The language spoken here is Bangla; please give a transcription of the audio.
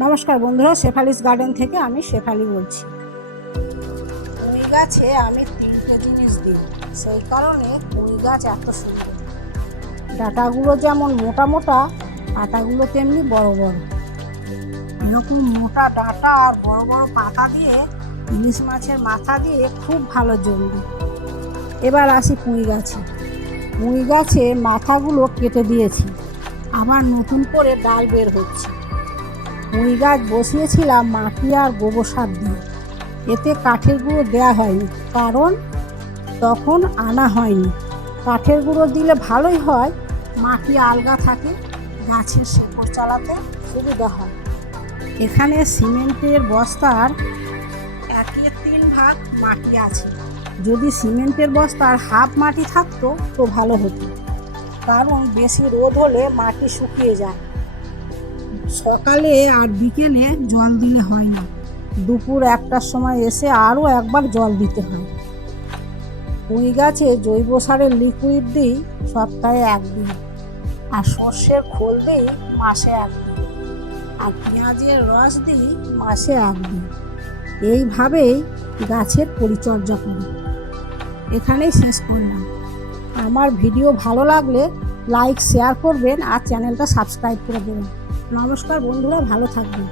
নমস্কার বন্ধুরা, শেফালিস গার্ডেন থেকে আমি শেফালি বলছি। কুই গাছে আমি তিনটে জিনিস দিই, সেই কারণে কুই গাছ এত সুন্দর। ডাটাগুলো যেমন মোটা মোটা, পাতাগুলো তেমনি বড় বড়। এরকম মোটা ডাটা আর বড় বড় পাতা দিয়ে, ইলিশ মাছের মাথা দিয়ে খুব ভালো জমবে। এবার আসি পুঁই গাছে। পুঁই গাছে মাথাগুলো কেটে দিয়েছি। আবার নতুন করে ডাল বের হচ্ছে। পুঁই গাছ বসিয়েছিলাম মাটি আর গোবর সার দিয়ে। এতে কাঠের গুঁড়ো দেওয়া হয়নি, কারণ তখন আনা হয়নি। কাঠের গুঁড়ো দিলে ভালোই হয়, মাটি আলগা থাকে, গাছের শেকড় চালাতে সুবিধা হয়। এখানে সিমেন্টের বস্তার একের তিন ভাগ মাটি আছে। যদি সিমেন্টের বস্তার হাফ মাটি থাকতো তো ভালো হতো, কারণ বেশি রোদ হলে মাটি শুকিয়ে যায়। সকালে আর বিকেলে জল দিলে হয় না। দুপুর একটার সময় এসে আরও একবার জল দিতে হয়। পুঁই গাছে জৈব সারের লিকুইড দিই সপ্তাহে একদিন আর সর্ষের খোল দিই মাসে একদিন আর পেঁয়াজের রস দিই মাসে একদিন। এইভাবেই গাছের পরিচর্যা করি। এখানেই শেষ করলাম। আমার ভিডিও ভালো লাগলে লাইক শেয়ার করবেন আর চ্যানেলটা সাবস্ক্রাইব করে দেবেন। নমস্কার বন্ধুরা ভালো থাকবেন।